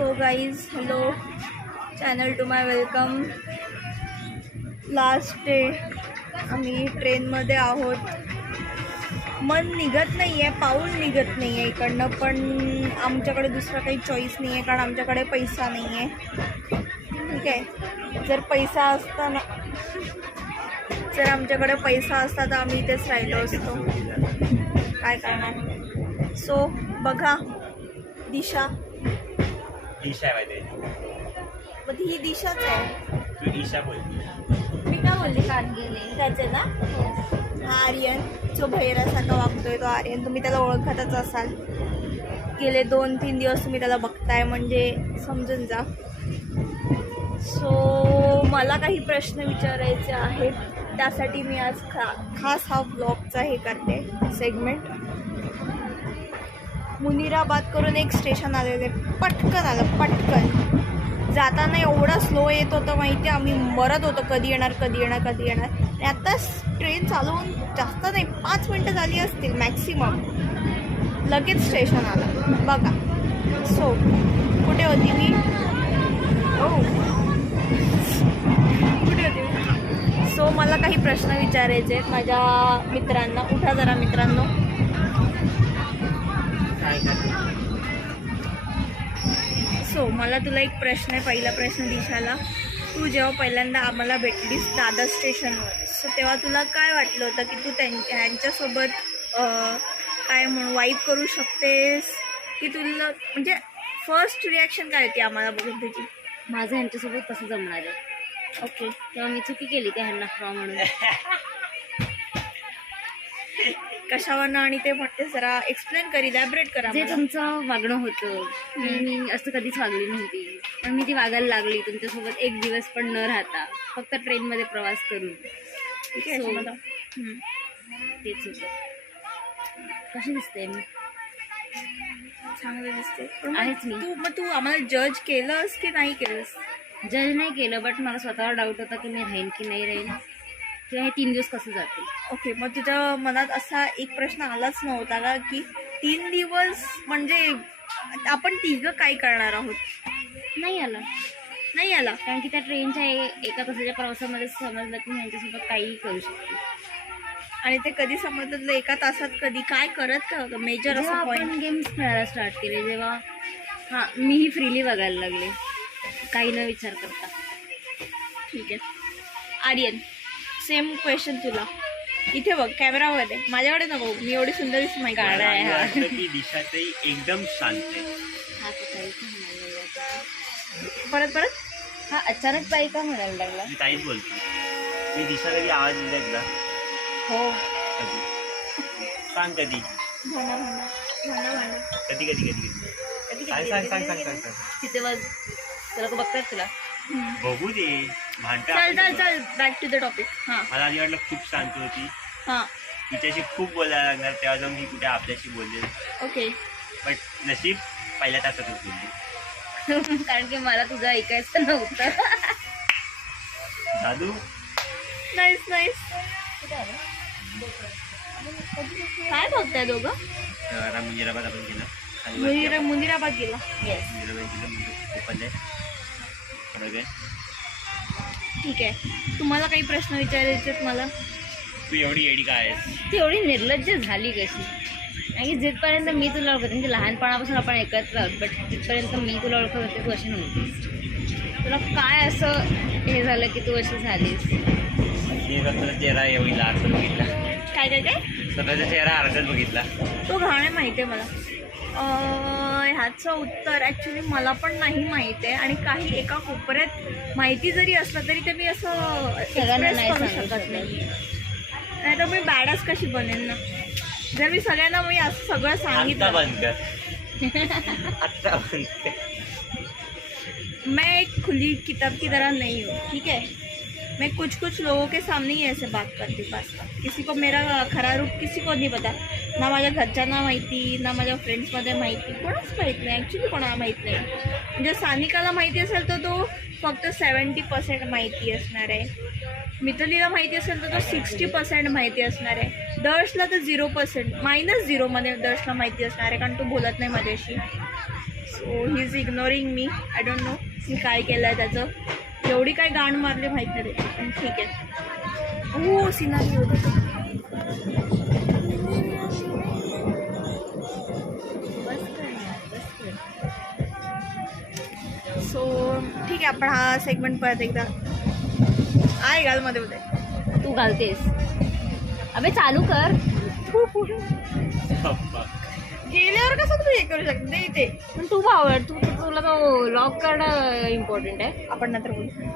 So guys hello channel to my welcome. Last day आम्ही ट्रेनमध्ये आहोत. मन निघत नाही आहे, पाऊल निघत नाही आहे इकडनं, पण आमच्याकडे दुसरा काही चॉईस नाही आहे कारण आमच्याकडे पैसा नाही आहे. ठीक आहे, जर आमच्याकडे पैसा असता तर आम्ही इथेच राहिलो असतो. काय करणार. सो बघा दिशा दिशा माहिती मग ही दिशाच आहे. तू दिशा बोलते. मी काय बोलली कान गेले त्याचे ना. हा आर्यन जो भैरासारखा वागतोय तो आर्यन. तुम्ही त्याला ओळखतच असाल. गेले 2-3 दिवस तुम्ही त्याला बघताय म्हणजे समजून जा. सो मला काही प्रश्न विचारायचे आहेत, त्यासाठी मी आज खास हा ब्लॉगचा हे करते सेगमेंट. मुनिराबाद करून एक स्टेशन आलेले, पटकन आलं पटकन. जाताना एवढा स्लो येत होतं माहिती आहे, आम्ही मरत होतो कधी येणार. आणि आता ट्रेन चालू होऊन जास्त नाही 5 मिनटं झाली असतील मॅक्सिमम, लगेच स्टेशन आलं बघा. सो कुठे होती मी. कुठे होती मी. सो मला काही प्रश्न विचारायचे आहेत माझ्या मित्रांना. उठा जरा मित्रांनो. सो मला तुला एक प्रश्न आहे. पहिला प्रश्न दिशाला. तू जेव्हा पहिल्यांदा आम्हाला भेटलीस दादर स्टेशनवर, सो तेव्हा तुला काय वाटलं होतं की तू त्यांच्यासोबत काय म्हणून वाईब करू शकतेस, की तुला म्हणजे फर्स्ट रिॲक्शन काय होती आम्हाला बघून तुझी. माझं यांच्यासोबत कसं जमणार आहे. ओके, तेव्हा मी चुकी केली त्या ह्यांना फ्रॉ म्हणून. कशावरनं आणि ते म्हणते जरा एक्सप्लेन कर, इलॅबरेट करा. जे तुमचं वागणं होतं, मी असं कधीच वागली नव्हती, पण मी ती वागायला लागली तुमच्यासोबत एक दिवस पण न राहता, फक्त ट्रेनमध्ये प्रवास करून. ठीक आहे. So, मला तेच होतं. कशी दिसते मी. चांगलं दिसते. आहेच मी. तू आम्हाला जज केलंस की नाही केलंस. जज नाही केलं, बट मला स्वतःवर डाऊट होता की मी राहीन की नाही राहीन, किंवा हे 3 दिवस कसं जातील. ओके, मग तुझ्या मनात असा एक प्रश्न आलाच नव्हता का की 3 दिवस म्हणजे आपण तिघं काय करणार आहोत. नाही आला कारण की त्या ट्रेनच्या एका तासाच्या प्रवासामध्ये समजलं की मी यांच्यासोबत काहीही करू शकते. आणि ते कधी समजलं एका तासात, कधी काय करत काय होतं मेजर जेव्हा असं पॉईंट. आपण गेम्स खेळायला स्टार्ट केले, जेव्हा मीही फ्रीली बघायला लागले, काही न विचार करता. ठीक आहे. आर्यन, सेम क्वेश्चन तुला. इथे बघ कॅमेरामध्ये, माझ्याकडे नको, मी एवढी सुंदर दिसते माहिती काढा आहे हा. की दिशा ताई एकदम शांत आहे. हा तर काही का म्हणायला लागला. परत हा अचानक बाई का म्हणायला लागला. मी ताईच बोलतो. मी दिशा कधी आवाज दिला एकदा. हो. कधी सांग कधी. भांडा कधी सांग. तिथे बघ, तुला का बघतात तुला. बघू दे. चल बॅक टू द टॉपिक. हां मला आधी वाटलं खूप शांत होती, हां तिच्याशी खूप बोलायला लागणार, तेव्हा जाऊन मी कुठे आपल्याशी बोलले. ओके. बट नशीब पहिल्या तासातच बोलली. कारण की मला तुझं ऐकायचं नव्हतं. दादू नाईस. काय बघताय दोघं. मुनिराबाद आपण केलं. मुनिराबाद गेला. येस. मुनिराबाद केलं म्हणजे ओपन आहे. बघा ठीक आहे. तुम्हाला काही प्रश्न विचारायचे आहेत मला. तू एवढी येडी काय आहेस. ती एवढी निर्लज्ज झाली कशी. आणि जिथपर्यंत मी तुला ओळखते, म्हणजे लहानपणापासून आपण एकत्र आहोत, बट जिथपर्यंत मी तुला ओळखत होते तू अशी नव्हतीस. तुला काय असं हे झालं की तू अशी झालीस. मी स्वतःचा चेहरा एवढी लारसत बघितला. काय स्वतःचा चेहरा अर्धच बघितला. तो गाणं माहिती आहे मला. ह्याचं उत्तर ॲक्च्युली मला पण नाही माहीत आहे, आणि काही एका कोपऱ्यात माहिती जरी असलं तरी ते मी असं एक्सप्रेस करू शकत नाही. नाही तर मी बॅडच कशी बनेन ना, जर मी सगळ्यांना मी असं सगळं सांगितलं. आत्ता बंद कर. मैं एक खुली किताब की तरह नहीं हूँ. ठीक है, मैं कुछ लोगों के सामने ही ऐसे बात करती बस. किसी को मेरा खरा रूप किसी को नहीं पता. ना माझ्या घरच्यांना माहिती, ना माझ्या फ्रेंड्समध्ये माहिती, कोणाच माहीत नाही ॲक्च्युली. कोणाला माहीत नाही. म्हणजे सानिकाला माहिती असेल तर तो फक्त 70% माहिती असणार आहे. मितालीला माहिती असेल तर तो 60% माहिती असणार आहे. दर्शला तर 0% -0 दर्शला माहिती असणार आहे, कारण तो बोलत नाही माझ्याशी. So he is ignoring me. I don't know मी काय केलं आहे त्याचं. एवढी काय गाण मारली माहीत नाही रे, पण ठीक आहे. हो सिनारी होतं. सो ठीक आहे, आपण हा सेगमेंट परत एकदा आहे गालमध्ये होते. तू घालतेस. अबे चालू कर. तू पुढे गेल्यावर कसं तू हे करू शकते नाही ते. पण तू आवड तुला तो लॉक करणं इम्पॉर्टंट आहे. आपण नंतर बोलू.